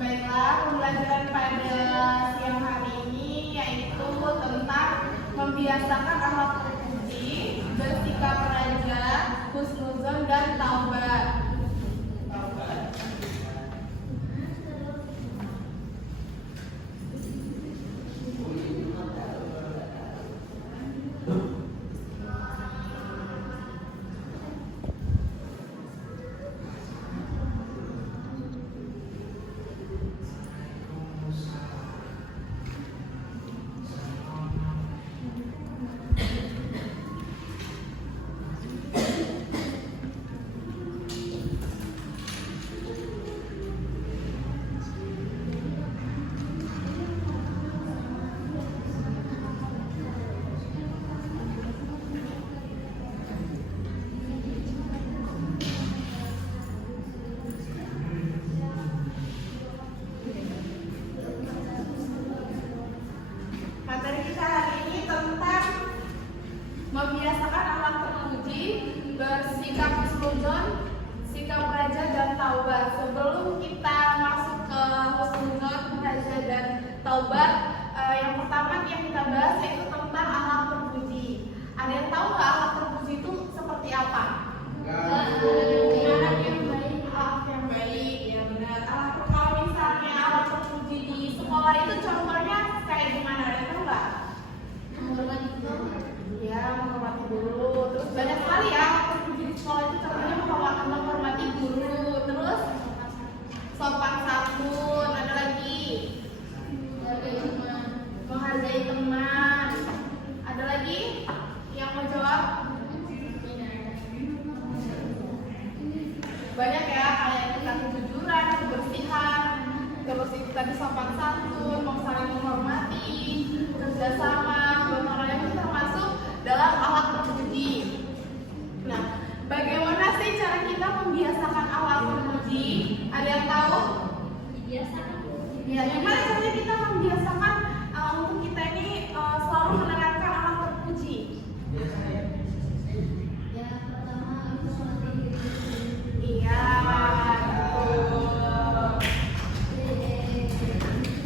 Baiklah, pembelajaran pada siang hari ini yaitu tentang membiasakan akhlak terpuji, bersikap raja, husnuzon dan taubat. Materi kita hari ini tentang membiasakan akhlak terpuji, bersikap husnuzon, sikap raja dan taubat. Sebelum kita masuk ke husnuzon, raja dan taubat, yang pertama yang kita bahas yaitu tentang akhlak terpuji. Ada yang tahu nggak akhlak terpuji itu seperti apa? Akhlak yang baik, akhlak yang baik, ya benar. Kalau misalnya akhlak terpuji di sekolah itu contohnya kayak gimana? Ada yang tahu nggak? Menghormati guru. Ya, menghormati guru. Terus banyak sekali ya akhlak terpuji di sekolah itu contohnya menghormati guru. Terus sopan santun. Ada lagi? Menghargai teman. Ada lagi yang mau jawab? Banyak ya, kayak kita kejujuran, kebersihan, terus itu tadi sopan santun, mau saling menghormati, kerjasama, gotong royong itu termasuk dalam akhlak terpuji. Nah, bagaimana sih cara kita membiasakan akhlak terpuji? Ada yang tahu? Biasakan. Ya, gimana caranya kita membiasakan untuk kita ini selalu menerapkan akhlak terpuji? Ya, pertama harus melatih diri. Iya, betul.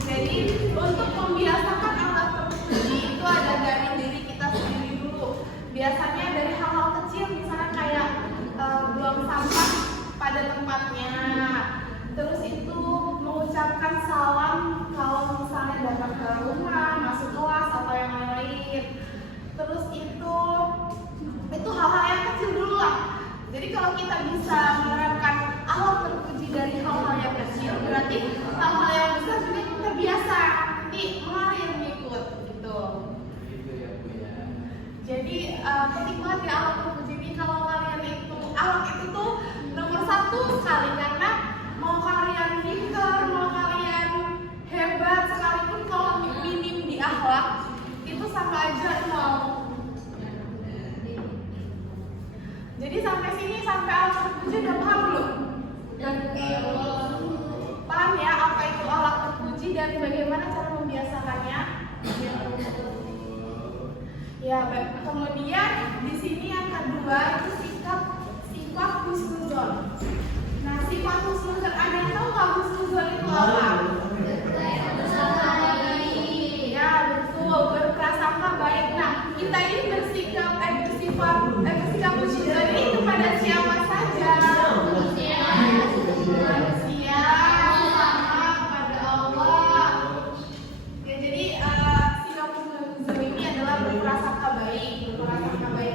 Jadi untuk membiasakan akhlak terpuji itu ada dari diri kita sendiri dulu. Biasanya dari hal-hal kecil, misalnya kayak buang sampah pada tempatnya. Terus itu mengucapkan salam kalau misalnya datang ke rumah, masuk kelas atau yang lain-lain. Terus itu hal-hal yang kecil dulu lah. Jadi kalau kita bisa menerapkan akhlak terpuji dari hal-hal yang kecil, berarti hal-hal yang besar juga terbiasa nanti mengalir mengikut gitu. Jadi penting banget ya akhlak terpuji ini. Kalau kalian itu akhlak itu tuh nomor satu sekali, karena mau kalian pintar, mau kalian hebat sekalipun kalau minim di akhlak itu sama aja nol. Jadi sampai sini, sampai akhlak terpuji udah paham belum? Paham ya apa itu akhlak terpuji dan bagaimana cara membiasakannya? Ya, kemudian di sini yang kedua itu sifat husnuzon. Nah, sifat husnuzon, ada yang tahu nggak husnuzon itu apa? Ya, betul, berprasangka baik. Nah, kita ini bersikap husnuzon ini kepada siapa saja? Manusia, sama kepada Allah. Ya, jadi sikap husnuzon ini adalah berprasangka baik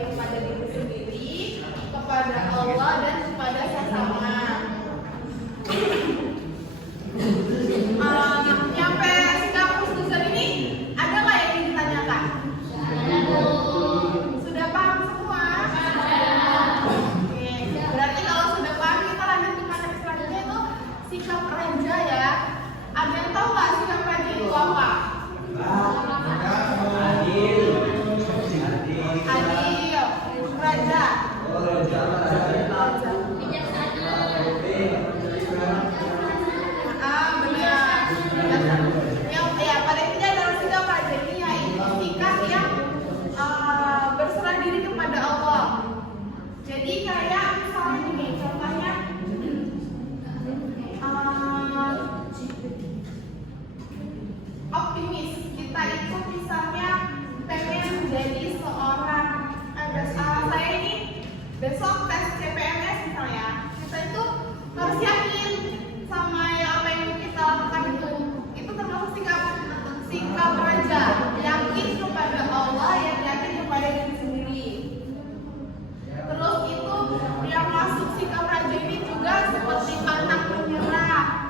kepada diri sendiri, kepada Allah dan kepada sesama. Nyampe sikap husnuzon ini ada nggak yang ingin ditanyakan? Sudah paham semua? Oke, berarti kalau sudah paham kita lanjut ke materi selanjutnya itu sikap raja ya. Ada yang tahu nggak sikap raja itu apa? Adil, raja. Benar. Ya, pada intinya dalam sikap raja ini yaitu sikap yang berserah diri kepada Allah. Jadi kayak misalnya gini, contohnya besok tes CPNS misalnya, kita itu harus yakin sama apa yang kita lakukan itu termasuk sikap raja, yakin kepada Allah, yang yakin kepada diri sendiri. Terus itu yang masuk sikap raja ini juga seperti pantang menyerah.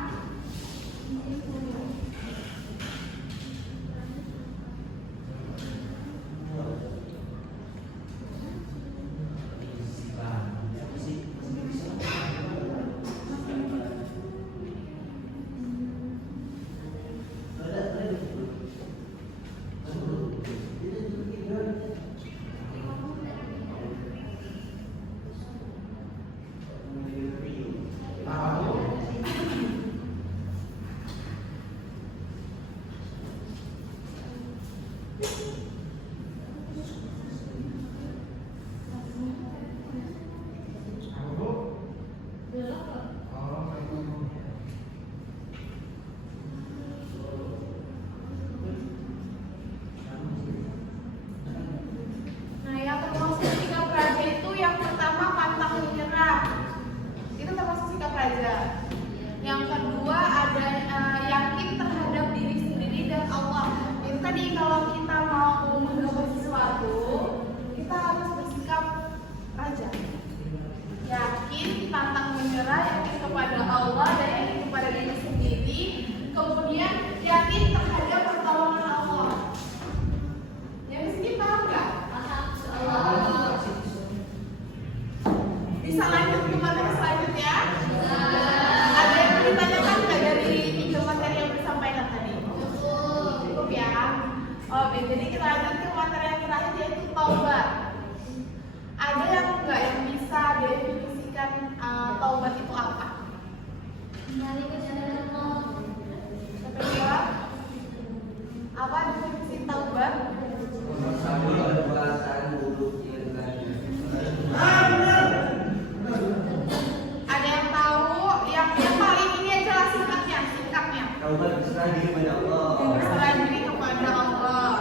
Yang kedua ada yakin terhadap diri sendiri dan Allah. Itu tadi kalau kita mau menggapai sesuatu, kita harus bersikap raja. Yakin, pantang menyerah, yakin kepada Allah dan yakin kepada diri sendiri. Kemudian yakin terhadap pertolongan Allah. Yang di sini paham nggak? Bisa lanjut ke materi selanjutnya? Ada yang ditanyakan nggak dari tiga materi yang disampaikan tadi? Cukup ya. Oke, jadi kita lanjut ke materi yang terakhir, yaitu taubat. Ada yang nggak yang bisa definisikan taubat itu apa? Kembali ke jalan Allah. Siapa yang jawab? Apa definisi taubat? Ada yang tahu? Yang paling ini aja lah singkatnya. Taubat berserah diri kepada Allah. Berserah diri kepada Allah.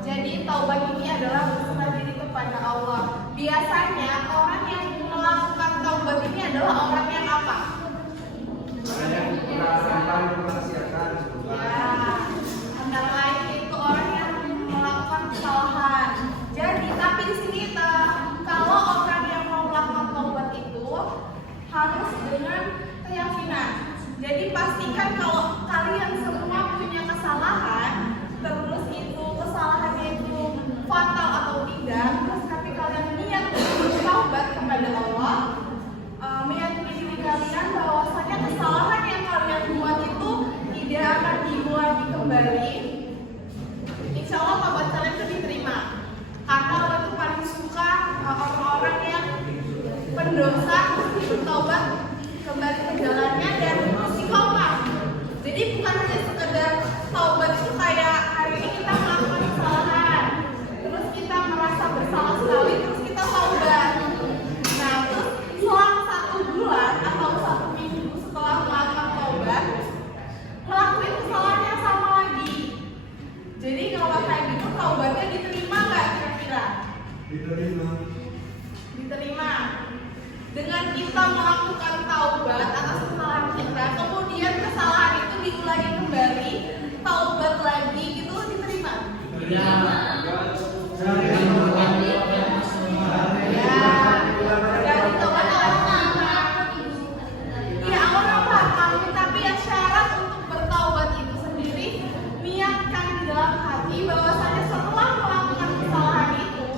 Jadi taubat ini adalah berserah diri kepada Allah. Biasanya orang yang melakukan taubat ini adalah orang yang apa? Orang yang merasakan kemaksiatan. Ya, antara lain itu orang yang melakukan kesalahan. Jadi tapi di sini kalau orang yang mau melakukan taubat itu harus dengan keyakinan. Jadi pastikan kalau kalian semua punya kesalahan, terus itu kesalahannya itu fatal atau tidak, terus tapi kalian niat untuk taubat kepada Allah, meyakini diri kalian bahwasanya kesalahan yang kalian buat itu tidak akan diulangi kembali. Insya Allah taubat kalian itu diterima. Karena Allah itu paling suka orang-orang yang pendosa mesti bertaubat kembali ke jalannya dan istiqomah. Jadi bukan hanya sekedar taubat itu kayak hari ini kita melakukan kesalahan, terus kita merasa bersalah sekali, terus kita taubat. Nah, terus selang 1 bulan atau 1 minggu setelah melakukan taubat, ngelakuin kesalahan yang sama lagi. Jadi kalau kayak gitu taubatnya diterima nggak kira-kira? Diterima. Dengan kita melakukan taubat atas kesalahan kita, kemudian kesalahan itu diulangi kembali, taubat lagi, itu diterima. Ya, dari taubat diterima. Ya, orang paham, tapi yang syarat untuk bertaubat itu sendiri, niatkan di dalam hati bahwasanya setelah melakukan kesalahan itu,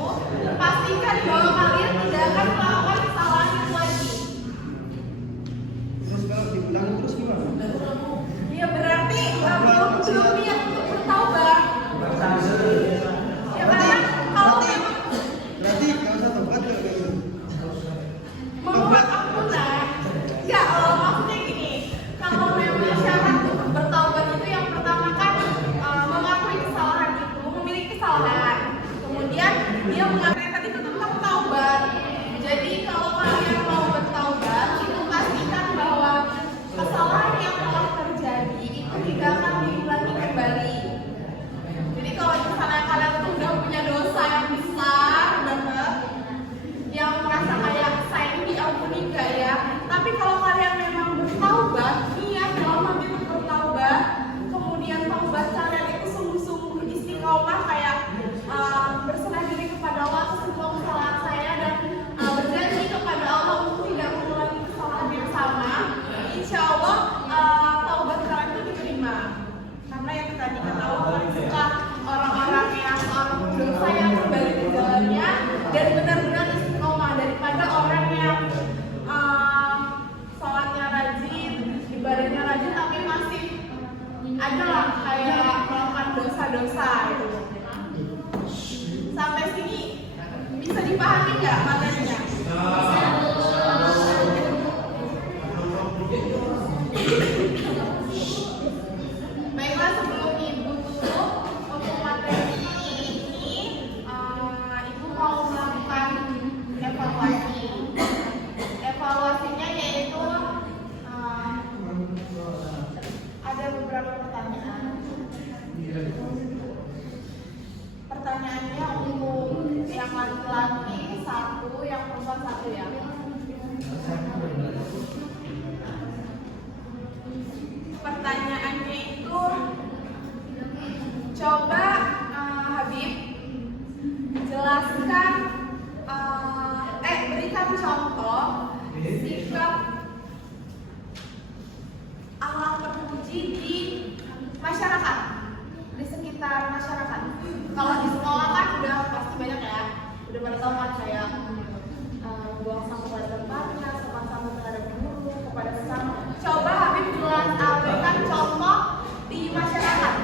pastikan bahwa kalian tidak akan melakukan kesalahan itu lagi. Terus kalau diulangi terus gimana? Ya berarti belum niat untuk bertaubat. Ya karena kalau memang Berarti kalau saya tobat kalau kayak gitu. membuat ampunan, ya maksudnya gini, kalau memang syarat untuk bertaubat itu yang pertama kan mengakui kesalahan itu, memiliki kesalahan, kemudian dia mengakui tadi itu tentang taubat. Jadi kalau kalian mau bertaubat itu pastikan bahwa kesalahan yang telah terjadi itu Bisa dipahami nggak materinya? Baiklah, sebelum Ibu tutup untuk materi ini, Ibu mau melakukan evaluasi. Evaluasinya yaitu ada beberapa pertanyaan. Pertanyaannya untuk yang laki-laki 1, yang perempuan 1 ya. Pertanyaannya itu coba Habib jelaskan berikan contoh sikap Allah terpuji di masyarakat, di sekitar masyarakat. Kalau di sekolah kan udah pasti banyak ya, udah pada tahu kan kayak buang sampah pada tempatnya, sopan santun terhadap guru, kepada sesama. Coba Habib berikan contoh di masyarakat,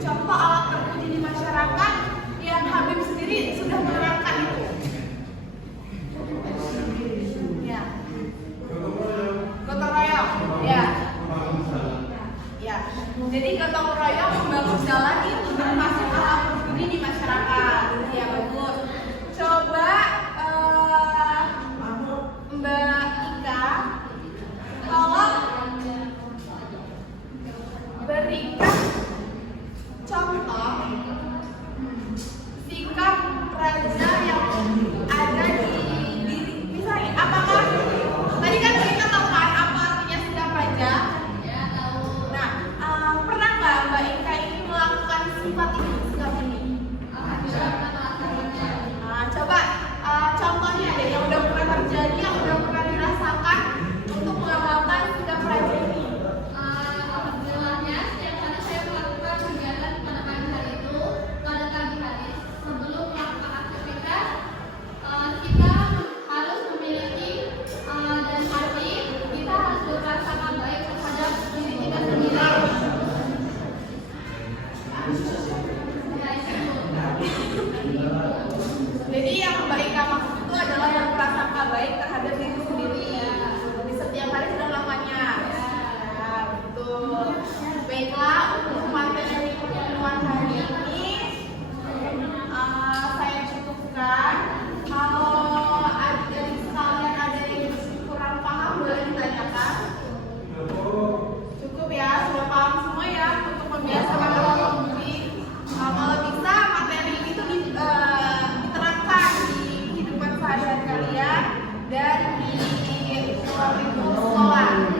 contoh alat terpuji di masyarakat yang Habib sendiri sudah menerapkan itu. Ya, gotong royong, ya. Ya, jadi gotong royong membangun jalan itu termasuk alat terpuji di masyarakat. Ya, bagus. Coba Mbak Ika, tolong berikan contoh sikap raja yang ada di diri. Misalnya, apakah tadi kan kita tahu kan apa artinya sikap raja? Nah, pernah nggak Mbak Ika ini melakukan sifat ini, sikap ini? Coba contohnya deh yang udah pernah terjadi, yang udah pernah dirasakan untuk mengamalkan sikap raja ini. Alhamdulillahnya setiap hari saya melakukan kegiatan pada pagi hari itu, pada pagi hari sebelum melakukan aktivitas, kita harus memiliki dan hati, kita harus berprasangka baik terhadap diri kita sendiri. Jadi yang Mbak Ika maksud itu adalah yang prasangka baik terhadap diri sendiri. Di setiap hari sudah lamanya. Ya, betul. Baiklah, untuk materi pertemuan hari ini saya cukupkan. Kalau adik-adik sekalian ada yang kurang paham boleh ditanyakan. Cukup ya, sudah paham semua ya untuk membiasakan alat terpuji. Kalau bisa materi itu diterapkan di kehidupan sehari-hari kalian dan di ruang lingkup sekolah.